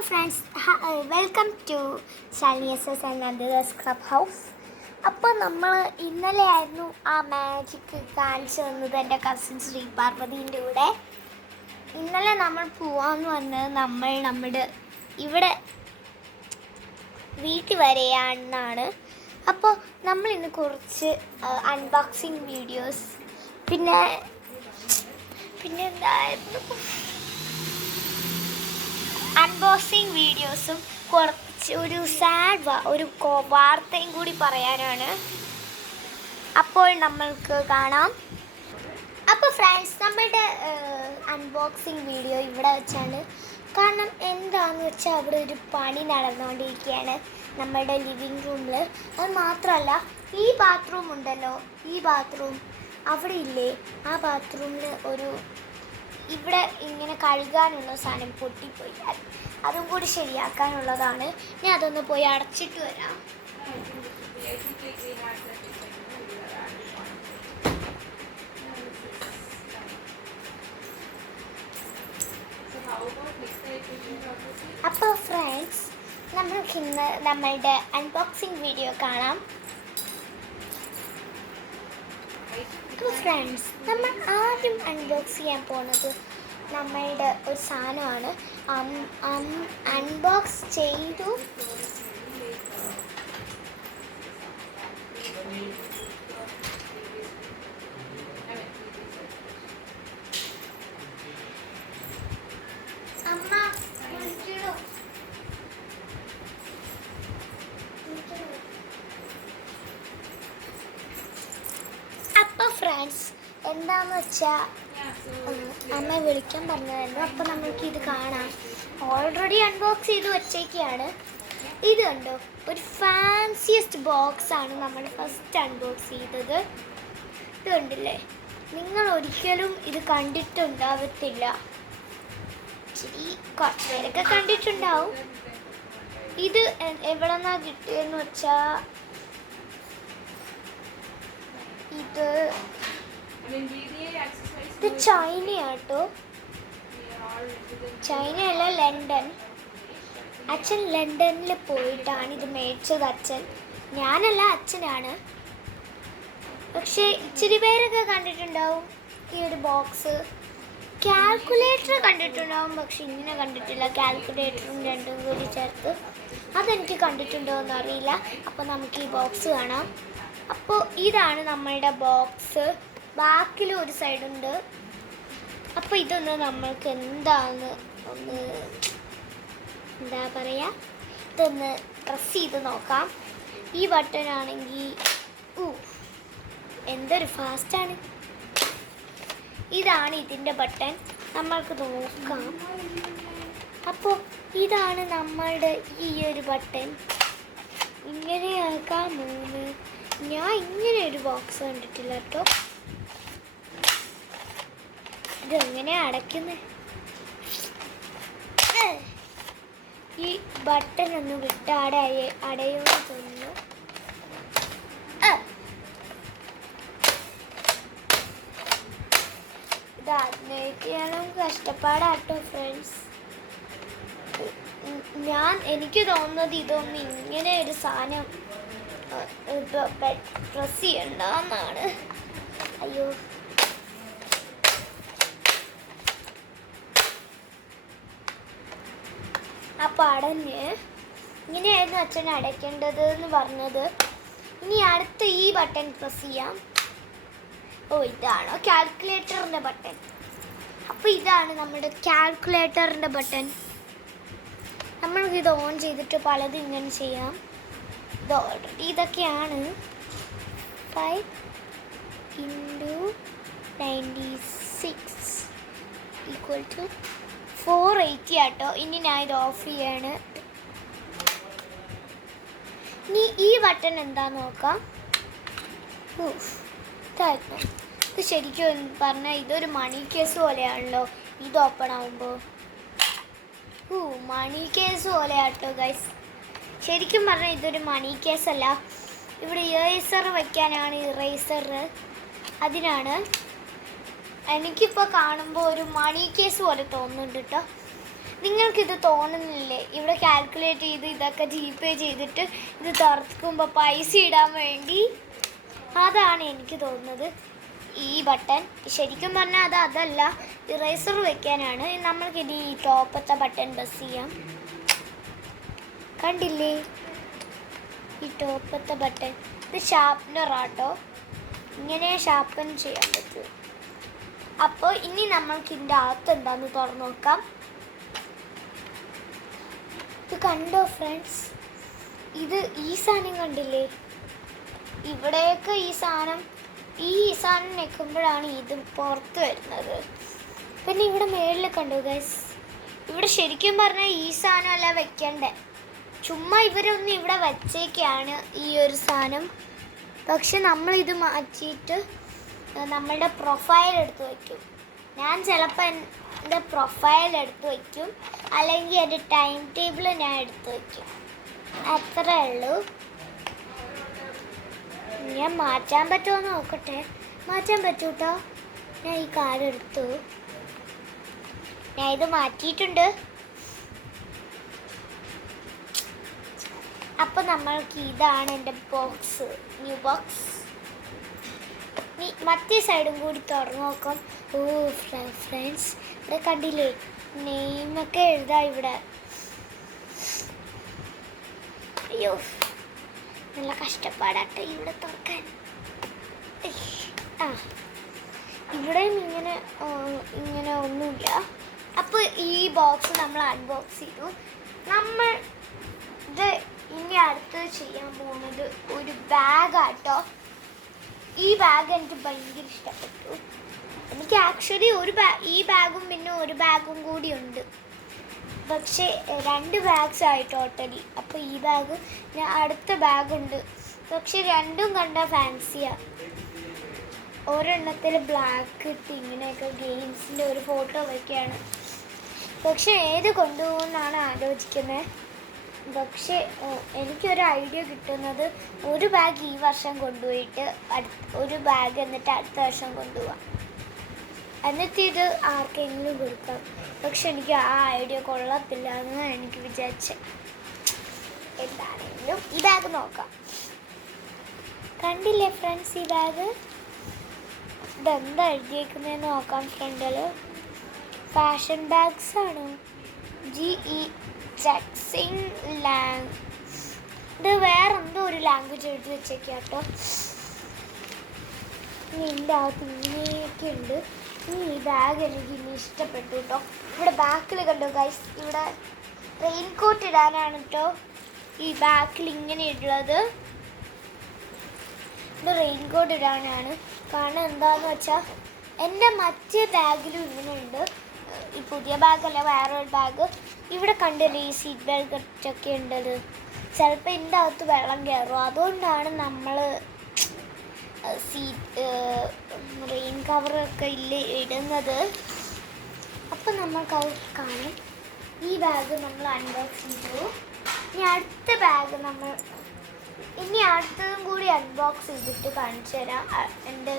അപ്പോൾ friends welcome to Shalini S and Nandidas club house. അപ്പോൾ നമ്മൾ ഇന്നലെ ആയിരുന്നു ആ മാജിക് കാണിച്ചു തന്നത് എൻ്റെ കസിൻ ശ്രീ പാർവതീൻ്റെ കൂടെ. ഇന്നലെ നമ്മൾ പോവാന്ന് വന്നത് നമ്മുടെ ഇവിടെ വീട്ടിൽ വരെയാണെന്നാണ്. അപ്പോൾ നമ്മൾ ഇന്ന് കുറച്ച് അൺബോക്സിങ് വീഡിയോസ് പിന്നെ എന്തായിരുന്നു അൺബോക്സിങ് വീഡിയോസും കുറച്ച് ഒരു ഒരു വാർത്തയും കൂടി പറയാനാണ്. അപ്പോൾ നമ്മൾക്ക് കാണാം. അപ്പോൾ ഫ്രണ്ട്സ്, നമ്മളുടെ അൺബോക്സിങ് വീഡിയോ ഇവിടെ വെച്ചാണ്. കാരണം എന്താണെന്ന് വെച്ചാൽ അവിടെ ഒരു പണി നടന്നുകൊണ്ടിരിക്കുകയാണ് നമ്മളുടെ ലിവിങ് റൂമിൽ. അത് മാത്രമല്ല, ഈ ബാത്റൂം ഉണ്ടല്ലോ, ഈ ബാത്റൂം അവിടെ ഇല്ലേ, ആ ബാത്റൂമിൽ ഇവിടെ ഇങ്ങനെ കഴുകാനുള്ള സാധനം പൊട്ടിപ്പോയി. അതും കൂടി ശരിയാക്കാനുള്ളതാണ്. ഞാൻ അതൊന്ന് പോയി അടച്ചിട്ട് വരാം. അപ്പോൾ ഫ്രണ്ട്സ്, നമ്മൾക്ക് ഇന്ന് നമ്മളുടെ അൺബോക്സിങ് വീഡിയോ കാണാം. അപ്പോൾ ഫ്രണ്ട്സ്, നമ്മൾ ആദ്യം അൺബോക്സ് ചെയ്യാൻ പോകുന്നത് നമ്മളുടെ ഒരു സാധനമാണ്. അൺബോക്സ് ചെയ്തു ഫ്രണ്ട്സ്, എന്താണെന്ന് വെച്ചാൽ അമ്മ വിളിക്കാൻ പറഞ്ഞതായിരുന്നു. അപ്പോൾ നമ്മൾക്ക് ഇത് കാണാം. ഓൾറെഡി അൺബോക്സ് ചെയ്ത് വെച്ചേക്കാണ്. ഇത് കണ്ടോ, ഒരു ഫാൻസിയസ്റ്റ് ബോക്സാണ് നമ്മൾ ഫസ്റ്റ് അൺബോക്സ് ചെയ്തത്. ഇത് കണ്ടില്ലേ, നിങ്ങൾ ഒരിക്കലും ഇത് കണ്ടിട്ടുണ്ടാവത്തില്ല. ഇച്ചിരി കുറച്ച് പേരൊക്കെ കണ്ടിട്ടുണ്ടാവും. ഇത് എവിടെ നിന്നാണ് കിട്ടിയെന്ന് വെച്ചാൽ, ഇത് ചൈനയാട്ടോ. ചൈനയല്ല, ലണ്ടൻ. അച്ഛൻ ലണ്ടനിൽ പോയിട്ടാണ് ഇത് മേടിച്ചത്. അച്ഛൻ, ഞാനല്ല, അച്ഛനാണ്. പക്ഷേ ഇച്ചിരി പേരൊക്കെ കണ്ടിട്ടുണ്ടാവും ഈ ഒരു ബോക്സ്. കാൽക്കുലേറ്റർ കണ്ടിട്ടുണ്ടാവും, പക്ഷെ ഇങ്ങനെ കണ്ടിട്ടില്ല. കാൽക്കുലേറ്ററും രണ്ടും കൂടി ചേർത്ത് അതെനിക്ക് കണ്ടിട്ടുണ്ടോ എന്നറിയില്ല. അപ്പോൾ നമുക്ക് ഈ ബോക്സ് കാണാം. അപ്പോൾ ഇതാണ് നമ്മളുടെ ബോക്സ്. ബാക്കിൽ ഒരു സൈഡുണ്ട്. അപ്പോൾ ഇതൊന്ന് നമ്മൾക്ക് എന്താണെന്ന് എന്താ പറയുക, ഇതൊന്ന് പ്രസ് ചെയ്ത് നോക്കാം. ഈ ബട്ടൺ ആണെങ്കിൽ എന്തൊരു ഫാസ്റ്റാണ്. ഇതാണ് ഇതിൻ്റെ ബട്ടൺ. നമ്മൾക്ക് നോക്കാം. അപ്പോൾ ഇതാണ് നമ്മളുടെ ഈ ഒരു ബട്ടൺ. ഇങ്ങനെയാക്കാം. ഞാൻ ഇങ്ങനെ ഒരു ബോക്സ് കണ്ടിട്ടില്ല കേട്ടോ. ഇതെങ്ങനെ അടയ്ക്കുന്നത്? ഈ ബട്ടൺ ഒന്ന് വിട്ട് അടയുമെന്ന് തോന്നുന്നു. ഇത് അതിനേക്കാളും കഷ്ടപ്പാടാട്ടോ ഫ്രണ്ട്സ്. എനിക്ക് തോന്നുന്നത് ഇതൊന്നും ഇങ്ങനെ ഒരു സാധനം പ്രസ് ചെയ്യണ്ടെന്നാണ്. അയ്യോ, അപ്പം അടഞ്ഞ് ഇങ്ങനെയായിരുന്നു അച്ഛൻ അടയ്ക്കേണ്ടത് എന്ന് പറഞ്ഞത്. ഇനി അടുത്ത് ഈ ബട്ടൺ പ്രസ് ചെയ്യാം. ഇതാണോ കാൽക്കുലേറ്ററിൻ്റെ ബട്ടൺ? അപ്പോൾ ഇതാണ് നമ്മുടെ കാൽക്കുലേറ്ററിൻ്റെ ബട്ടൺ. നമ്മൾക്കിത് ഓൺ ചെയ്തിട്ട് പലതും ഇങ്ങനെ ചെയ്യാം. ഇത് ഓൾറെഡി ഇതൊക്കെയാണ്. 5 × 96 = 480 ആട്ടോ. ഇനി ഞാൻ ഇത് ഓഫ് ചെയ്യാണ്. ഇനി ഈ ബട്ടൺ എന്താന്ന് നോക്കാം. ഇത് ശരിക്കും പറഞ്ഞാൽ ഇതൊരു മണി കേസ് പോലെയാണല്ലോ. ഇത് ഓപ്പൺ ആകുമ്പോൾ മണി കേസ് പോലെയാട്ടോ ഗൈസ്. ശരിക്കും പറഞ്ഞാൽ ഇതൊരു മണി കേസല്ല. ഇവിടെ ഇറേസർ വയ്ക്കാനാണ്. ഇറേസർ അതിനാണ്. എനിക്കിപ്പോൾ കാണുമ്പോൾ ഒരു മണി കേസ് പോലെ തോന്നുന്നുണ്ട് കേട്ടോ. നിങ്ങൾക്കിത് തോന്നുന്നില്ലേ? ഇവിടെ കാൽക്കുലേറ്റ് ചെയ്ത് ഇതൊക്കെ GPay ചെയ്തിട്ട് ഇത് തുറക്കുമ്പോൾ പൈസ ഇടാൻ വേണ്ടി. അതാണ് എനിക്ക് തോന്നുന്നത് ഈ ബട്ടൺ. ശരിക്കും പറഞ്ഞാൽ അതല്ല, ഇറേസർ വെക്കാനാണ്. നമ്മൾക്കിത് ഈ ടോപ്പത്തെ ബട്ടൺ പ്രസ് ചെയ്യാം. കണ്ടില്ലേ ഈ ടോപ്പത്തെ ബട്ടൺ? ഇത് ഷാർപ്നർ ആട്ടോ, ഇങ്ങനെ ഷാർപ്പൻ ചെയ്യാൻ പറ്റും. അപ്പോൾ ഇനി നമ്മൾക്ക് ഇതിൻ്റെ അകത്ത് എന്താന്ന് തുറന്നു നോക്കാം. ഇത് കണ്ടോ ഫ്രണ്ട്സ്? ഇത് ഈ സാധനം കണ്ടില്ലേ? ഇവിടെയൊക്കെ ഈ സാധനം നിൽക്കുമ്പോഴാണ് ഇത് പുറത്ത് വരുന്നത്. പിന്നെ ഇവിടെ മേളിൽ കണ്ടു ഗൈസ്, ഇവിടെ ശരിക്കും പറഞ്ഞാൽ ഈ സാധനം അല്ല വെക്കണ്ടേ, ചുമ്മാ ഇവരൊന്ന് ഇവിടെ വച്ചേക്കാണ് ഈ ഒരു സാധനം. പക്ഷെ നമ്മളിത് മാറ്റിയിട്ട് നമ്മളുടെ പ്രൊഫൈൽ എടുത്ത് വയ്ക്കും. ഞാൻ ചിലപ്പോൾ എൻ്റെ പ്രൊഫൈൽ എടുത്ത് വയ്ക്കും, അല്ലെങ്കിൽ എൻ്റെ ടൈം ടേബിൾ ഞാൻ എടുത്ത് വയ്ക്കും. അത്രേ ഉള്ളൂ. ഞാൻ മാറ്റാൻ പറ്റുമോ നോക്കട്ടെ. മാറ്റാൻ പറ്റൂട്ടോ. ഞാൻ ഈ കാർഡ് എടുത്തു, ഞാൻ ഇത് മാറ്റിയിട്ടുണ്ട്. അപ്പോൾ നമ്മൾക്ക് ഇതാണ് എൻ്റെ ബോക്സ്, ന്യൂ ബോക്സ്. മറ്റേ സൈഡും കൂടി തുറന്നു നോക്കാം. ഓ ഫ്രണ്ട്സ്, ഇവിടെ കണ്ടില്ലേ നെയിമൊക്കെ എഴുതാം ഇവിടെ. അയ്യോ നല്ല കഷ്ടപ്പാടാട്ടെ ഇവിടെ തുറക്കാൻ. ഇവിടെയും ഇങ്ങനെ ഒന്നുമില്ല. അപ്പോൾ ഈ ബോക്സ് നമ്മൾ അൺബോക്സ് ചെയ്തു. നമ്മൾ ഇത് ഇനി അടുത്ത് ചെയ്യാൻ പോകുന്നത് ഒരു ബാഗാട്ടോ. ഈ ബാഗ് എനിക്ക് ഭയങ്കര ഇഷ്ടപ്പെട്ടു. എനിക്ക് ആക്ച്വലി ഈ ബാഗും പിന്നെ ഒരു ബാഗും കൂടി ഉണ്ട്, പക്ഷേ 2 ബാഗ്സ് ആയി ടോട്ടലി. അപ്പോൾ ഈ ബാഗ് അടുത്ത ബാഗുണ്ട്, പക്ഷെ രണ്ടും കണ്ട ഫാൻസിയാണ്. ഒരെണ്ണത്തിൽ ബ്ലാക്ക് ഇട്ട് ഇങ്ങനെയൊക്കെ ഗെയിംസിൻ്റെ ഒരു ഫോട്ടോ വയ്ക്കുകയാണ്. പക്ഷെ ഏത് കൊണ്ടുപോകുമെന്നാണ് ആലോചിക്കുന്നത്. പക്ഷേ എനിക്കൊരു ഐഡിയ കിട്ടുന്നത് ഒരു ബാഗ് ഈ വർഷം കൊണ്ടുപോയിട്ട് ഒരു ബാഗ് എന്നിട്ട് അടുത്ത വർഷം കൊണ്ടുപോകാം, എന്നിട്ട് ഇത് ആർക്കെങ്കിലും കൊടുക്കാം. പക്ഷെ എനിക്ക് ആ ഐഡിയ കൊള്ളത്തില്ല എന്നാണ് എനിക്ക് വിചാരിച്ചത്. എന്താണെങ്കിലും ഈ ബാഗ് നോക്കാം. കണ്ടില്ലേ ഫ്രണ്ട്സ് ഈ ബാഗ്? ഇതെന്താ എഴുതിയേക്കുന്നതെന്ന് നോക്കാം. ഫ്രണ്ടിൽ ഫാഷൻ ബാഗ്സ് ആണ്. GE ജാക്സിങ് ലാങ്. ഇത് വേറെന്തോ ഒരു ലാംഗ്വേജ് എഴുതി വെച്ചേക്കാട്ടോ. ഇതിൻ്റെ അകത്ത് ഇങ്ങനെയൊക്കെ ഉണ്ട്. ഈ ബാഗ് എനിക്ക് ഇനി ഇഷ്ടപ്പെട്ടു കേട്ടോ. ഇവിടെ ബാക്കിൽ കണ്ടോ ഗൈസ്, ഇവിടെ റെയിൻകോട്ട് ഇടാനാണ് കേട്ടോ ഈ ബാക്കിൽ ഇങ്ങനെ ഉള്ളത്. ഇത് റെയിൻകോട്ട് ഇടാനാണ്. കാരണം എന്താണെന്ന് വെച്ചാൽ എൻ്റെ മറ്റേ ബാഗിലും ഇങ്ങനെ ഉണ്ട്. ഈ പുതിയ ബാഗല്ല, വേറൊരു ബാഗ്. ഇവിടെ കണ്ടില്ലേ ഈ സീറ്റ് ബെൽറ്റൊക്കെ ഉണ്ടത്. ചിലപ്പോൾ ഇതിൻ്റെ അകത്ത് വെള്ളം കയറും, അതുകൊണ്ടാണ് നമ്മൾ റെയിൻ കവറൊക്കെ ഇടുന്നത്. അപ്പം നമ്മൾക്കത് കാണും. ഈ ബാഗ് നമ്മൾ അൺബോക്സ് ചെയ്തു. ഇനി അടുത്ത ബാഗ് ഇനി അടുത്തതും കൂടി അൺബോക്സ് ചെയ്തിട്ട് കാണിച്ചു തരാം എൻ്റെ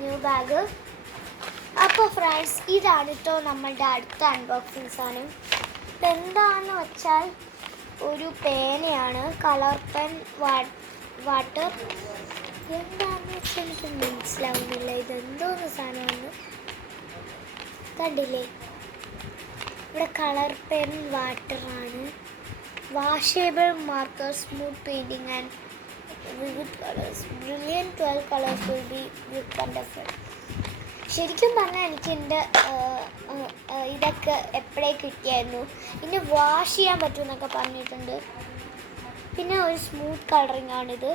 ന്യൂ ബാഗ്. അപ്പോൾ ഫ്രണ്ട്സ്, ഇതാണ് കേട്ടോ നമ്മളുടെ അടുത്ത അൺബോക്സിങ് സാധനം. എന്താണെന്ന് വെച്ചാൽ ഒരു പേനയാണ്, കളർ പെൻ വാട്ടർ. എന്താണെന്ന് വെച്ചാൽ എനിക്ക് മനസ്സിലാവുന്നില്ല. ഇതെന്തോന്ന് സാധനമാണ് കണ്ടില്ലേ? ഇവിടെ കളർ പെൻ വാട്ടറാണ്. Washable marker, smooth painting and vivid colours. Brilliant 12 colours will be wonderful. ശരിക്കും പറഞ്ഞാൽ എനിക്ക് എൻ്റെ ഇതൊക്കെ എപ്പോഴേ കിട്ടിയായിരുന്നു. ഇനി വാഷ് ചെയ്യാൻ പറ്റുമെന്നൊക്കെ പറഞ്ഞിട്ടുണ്ട്. പിന്നെ ഒരു സ്മൂത്ത് കളറിങ് ആണിത്.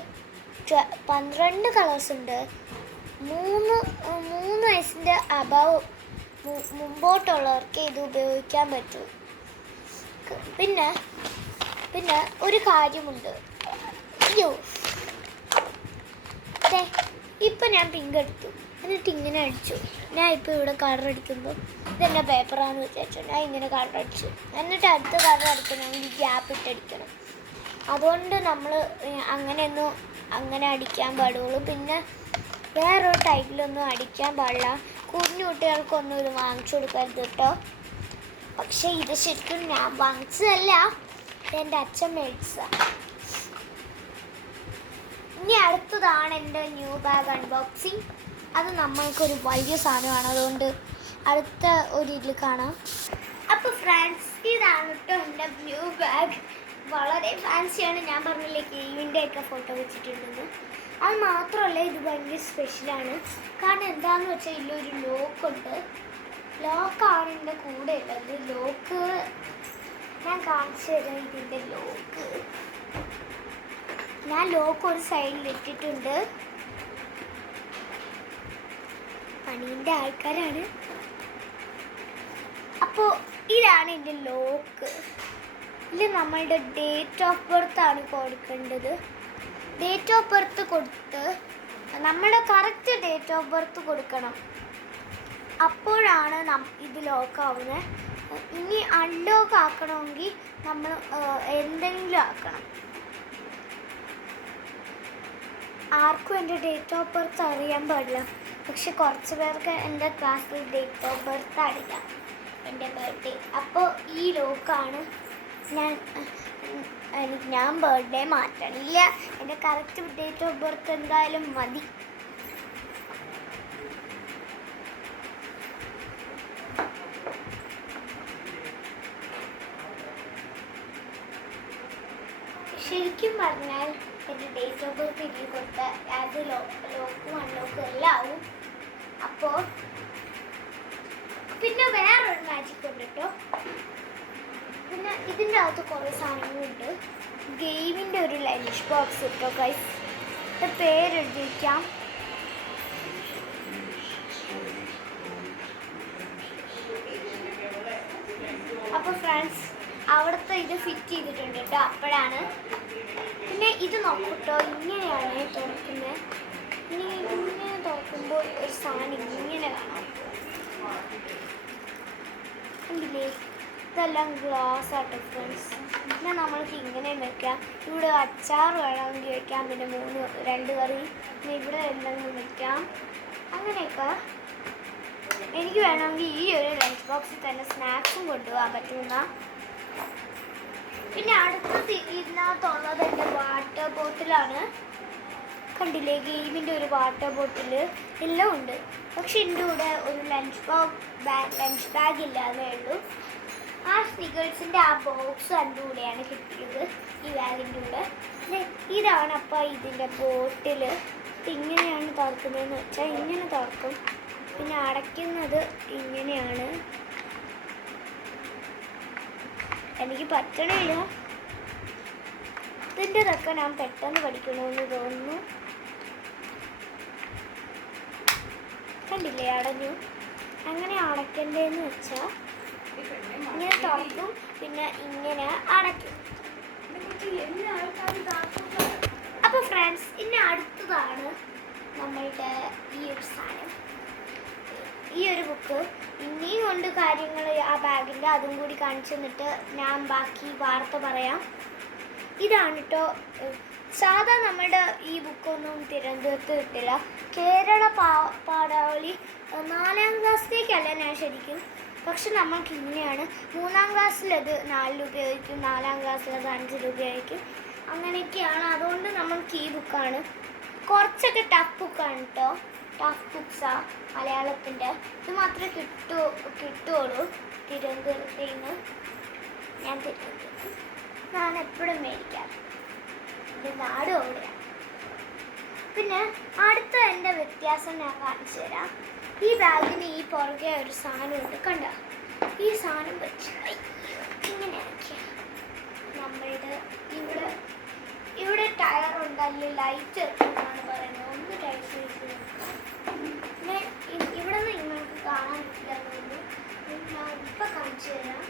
12 കളേഴ്സ് ഉണ്ട്. 3 വയസ്സിൻ്റെ അബവ് മുമ്പോട്ടുള്ളവർക്ക് ഇത് ഉപയോഗിക്കാൻ പറ്റും. പിന്നെ ഒരു കാര്യമുണ്ട്. അയ്യോ, ഇപ്പം ഞാൻ പിങ്ക് എടുത്തു, എന്നിട്ട് ഇങ്ങനെ അടിച്ചു. ഞാൻ ഇപ്പോൾ ഇവിടെ കളർ അടിക്കുമ്പോൾ ഇതെൻ്റെ പേപ്പറാണെന്ന് വിചാരിച്ചു ഞാൻ ഇങ്ങനെ കളർ അടിച്ചു. എന്നിട്ട് അടുത്ത കളർ അടിക്കണമെങ്കിൽ ഗ്യാപ്പ് ഇട്ടടിക്കണം. അതുകൊണ്ട് നമ്മൾ അങ്ങനെ അടിക്കാൻ പാടുള്ളൂ. പിന്നെ വേറൊരു ടൈപ്പിലൊന്നും അടിക്കാൻ പാടില്ല. കുഞ്ഞു കുട്ടികൾക്കൊന്നും ഇത് വാങ്ങിച്ചു കൊടുക്കരുത് കേട്ടോ. പക്ഷേ ഇത് ശരിക്കും ഞാൻ വാങ്ങിച്ചതല്ല, എൻ്റെ അച്ഛൻ മേടിച്ചതാണ്. ഇനി അടുത്തതാണ് എൻ്റെ ന്യൂ ബാഗ് അൺബോക്സിങ്. അത് നമ്മൾക്കൊരു വലിയ സാധനമാണ്, അതുകൊണ്ട് അടുത്ത ഒരു ഇതിൽ കാണാം. അപ്പോൾ ഫ്രണ്ട്സ്, ഇതാണ് കേട്ടോ എൻ്റെ ന്യൂ ബാഗ്. വളരെ ഫാൻസിയാണ്. ഞാൻ പറഞ്ഞില്ലേ ഗെയിമിൻ്റെയൊക്കെ ഫോട്ടോ വെച്ചിട്ടുണ്ടെന്ന്. അത് മാത്രമല്ല, ഇത് ഭയങ്കര സ്പെഷ്യലാണ്. കാരണം എന്താണെന്ന് വെച്ചാൽ ഇതിലൊരു ലോക്കുണ്ട്. ലോക്കാണ് എൻ്റെ കൂടെ ഉള്ളത്. ലോക്ക് ഞാൻ കാണിച്ചു തരാം. ഇതിൻ്റെ ലോക്ക് ഞാൻ ലോക്ക് ഒരു സൈഡിൽ ഇട്ടിട്ടുണ്ട്. പണീൻ്റെ ആൾക്കാരാണ്. അപ്പോൾ ഇതാണ് എൻ്റെ ലോക്ക്. ഇതിൽ നമ്മളുടെ ഡേറ്റ് ഓഫ് ബർത്ത് ആണ് കൊടുക്കേണ്ടത്. ഡേറ്റ് ഓഫ് ബർത്ത് കൊടുത്ത് നമ്മുടെ കറക്റ്റ് ഡേറ്റ് ഓഫ് ബർത്ത് കൊടുക്കണം. അപ്പോഴാണ് ഇത് ലോക്കാവുന്നത്. ഇനി അൺലോക്ക് ആക്കണമെങ്കിൽ നമ്മൾ എന്തെങ്കിലും ആക്കണം. ആർക്കും എൻ്റെ ഡേറ്റ് ഓഫ് ബർത്ത് അറിയാൻ പാടില്ല. പക്ഷെ കുറച്ച് പേർക്ക് എൻ്റെ ക്ലാസ്സിൽ ഡേറ്റ് ഓഫ് ബർത്ത് അറിയാം, എൻ്റെ ബർത്ത്ഡേ. അപ്പോൾ ഈ ലോക്കാണ് ഞാൻ ബർത്ത്ഡേ മാറ്റണില്ല. എൻ്റെ കറക്റ്റ് ഡേറ്റ് ഓഫ് ബർത്ത് എന്തായാലും മതി. ശരിക്കും പറഞ്ഞാൽ എൻ്റെ ഡേറ്റ് ഓഫ് ബർത്ത് ഇതിൽ കൊടുത്താൽ അത് ലോക്കും അൺലോക്കും എല്ലാം ആവും. അപ്പോൾ പിന്നെ വേറൊരു മാജിക് ഉണ്ട് കേട്ടോ. പിന്നെ ഇതിൻ്റെ അകത്ത് കുറേ സാധനങ്ങളുണ്ട്. ഗെയിമിൻ്റെ ഒരു ലഞ്ച് ബോക്സ് കേട്ടോ ഗൈസ്. പേരെഴുതി വയ്ക്കാം. അപ്പോൾ ഫ്രണ്ട്സ്, അവിടുത്തെ ഇത് ഫിറ്റ് ചെയ്തിട്ടുണ്ട് കേട്ടോ. അപ്പോഴാണ്. പിന്നെ ഇത് നോക്കൂട്ടോ, ഇങ്ങനെയാണ് തുറക്കുന്നത്. ഇങ്ങനെ തുറക്കുമ്പോൾ ഒരു സാധനം ഇങ്ങനെ കാണാം, കണ്ടില്ലേ? ഇതെല്ലാം ഗ്ലാസ് ആട്ടോ ഫ്രണ്ട്സ്. പിന്നെ നമ്മൾക്ക് ഇങ്ങനെ വെക്കാം. ഇവിടെ അച്ചാർ വേണമെങ്കിൽ വയ്ക്കാം, പിന്നെ 2 കറി, പിന്നെ ഇവിടെ എന്തെങ്കിലും വയ്ക്കാം. അങ്ങനെയൊക്കെ എനിക്ക് വേണമെങ്കിൽ ഈ ഒരു ലഞ്ച് ബോക്സിൽ തന്നെ സ്നാക്സും കൊണ്ടുപോകാൻ പറ്റുന്ന. പിന്നെ അടുത്തത് ഇതിനകത്തുള്ളത് എൻ്റെ വാട്ടർ ബോട്ടിലാണ്. കണ്ടില്ലേ, ഗെയിമിൻ്റെ ഒരു വാട്ടർ ബോട്ടിൽ എല്ലാം ഉണ്ട്. പക്ഷെ ഇതിൻ്റെ കൂടെ ഒരു ലഞ്ച് ബാഗ് ഇല്ലാതെ ഉള്ളൂ. ആ സ്നിക്കേഴ്സിൻ്റെ ആ ബോക്സ് അതിൻ്റെ കൂടെയാണ് കിട്ടിയത്, ഈ ബാഗിൻ്റെ കൂടെ. ഇതാണ് അപ്പോൾ ഇതിൻ്റെ ബോട്ടിൽ. ഇങ്ങനെയാണ് തുറക്കുന്നതെന്ന് വെച്ചാൽ ഇങ്ങനെ തുറക്കും. പിന്നെ അടയ്ക്കുന്നത് ഇങ്ങനെയാണ്. എനിക്ക് പറ്റണില്ല. ഇതിൻ്റെതൊക്കെ ഞാൻ പെട്ടെന്ന് പഠിക്കണമെന്ന് തോന്നുന്നു. കണ്ടില്ലേ, അടഞ്ഞു. അങ്ങനെ അടയ്ക്കേണ്ടതെന്ന് വെച്ചാൽ ഇങ്ങനെ തുറക്കും, പിന്നെ ഇങ്ങനെ അടയ്ക്കും. അപ്പോൾ ഫ്രണ്ട്സ്, ഇനി അടുത്തതാണ് നമ്മളുടെ ഈ ഒരു സാധനം, ഈ ഒരു ബുക്ക്. ഇനിയും കൊണ്ട് കാര്യങ്ങൾ ആ ബാഗിൻ്റെ, അതും കൂടി കാണിച്ചു തന്നിട്ട് ഞാൻ ബാക്കി വാർത്ത പറയാം. ഇതാണ് കേട്ടോ. സാധാ നമ്മുടെ ഈ ബുക്കൊന്നും തിരുവനന്തപുരത്ത് കിട്ടില്ല. കേരള പാഠാവലി 4ാം ക്ലാസ്സിലേക്കല്ല ഞാൻ ശരിക്കും. പക്ഷെ നമ്മൾക്ക് ഇങ്ങനെയാണ്. 3ാം ക്ലാസ്സിലത് 4 രൂപയായിരിക്കും, 4ാം ക്ലാസ്സിലത് 5 രൂപയായിരിക്കും. അങ്ങനെയൊക്കെയാണ്. അതുകൊണ്ട് നമ്മൾക്ക് ഈ ബുക്കാണ്. കുറച്ചൊക്കെ ടഫ് ബുക്കാണ് കേട്ടോ. ടഫ് ബുക്സാണ് മലയാളത്തിൻ്റെ. ഇത് മാത്രമേ കിട്ടുള്ളൂ തിരുവനന്തപുരത്ത് നിന്ന്. ഞാൻ എപ്പോഴും മേടിക്കാം. എൻ്റെ നാട് അവിടെയാണ്. പിന്നെ അടുത്ത എൻ്റെ വ്യത്യാസം ഞാൻ കാണിച്ചു തരാം. ഈ ബാഗിന് ഈ പുറകെ ഒരു സാധനമുണ്ട്, കണ്ട? ഈ സാധനം വെച്ച് ഇങ്ങനെ ആക്കിയാൽ നമ്മളുടെ ഇവിടെ ടയറുണ്ട്, അല്ലെങ്കിൽ ലൈറ്റ് എന്നാണ് പറയുന്നത്. ഒന്ന് ടൈറ്റ് ചെയ്ത് പിന്നെ ഇവിടെ നിന്ന് നിങ്ങൾക്ക് കാണാൻ പറ്റില്ല തോന്നുന്നു. ഞാൻ ഇപ്പം കാണിച്ചു തരാം.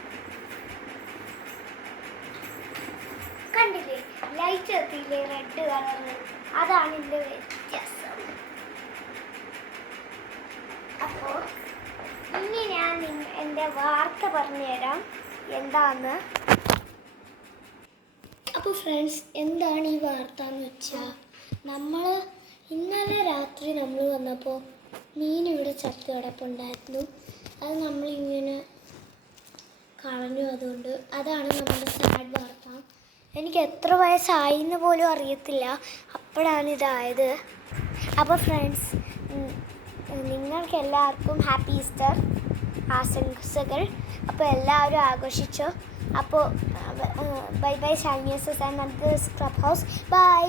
കണ്ടില്ലേ, ലൈറ്റ് എത്തിയില്ലേ, റെഡ് കളറ്. അതാണ് ഇതിൻ്റെ വ്യത്യാസം. അപ്പോൾ ഇനി ഞാൻ എൻ്റെ വാർത്ത പറഞ്ഞുതരാം എന്താന്ന്. അപ്പോൾ ഫ്രണ്ട്സ്, എന്താണ് ഈ വാർത്ത എന്ന് വെച്ചാൽ, ഇന്നലെ രാത്രി നമ്മൾ വന്നപ്പോൾ മീൻ ഇവിടെ ചത്ത് കിടപ്പുണ്ടായിരുന്നു. അത് നമ്മളിങ്ങനെ കളഞ്ഞു. അതുകൊണ്ട് അതാണ് നമ്മുടെ സാഡ് വാർത്ത. എനിക്ക് എത്ര വയസ്സായി എന്ന് പോലും അറിയത്തില്ല, അപ്പോഴാണ് ഇതായത്. അപ്പോൾ ഫ്രണ്ട്സ്, നിങ്ങൾക്ക് എല്ലാവർക്കും ഹാപ്പി ഈസ്റ്റർ ആശംസകൾ. അപ്പോൾ എല്ലാവരും ആഘോഷിച്ചോ. അപ്പോൾ ബൈ ബൈ, ഷൈനിയസ് ആൻഡ് ക്ലബ് ഹൗസ്. ബൈ.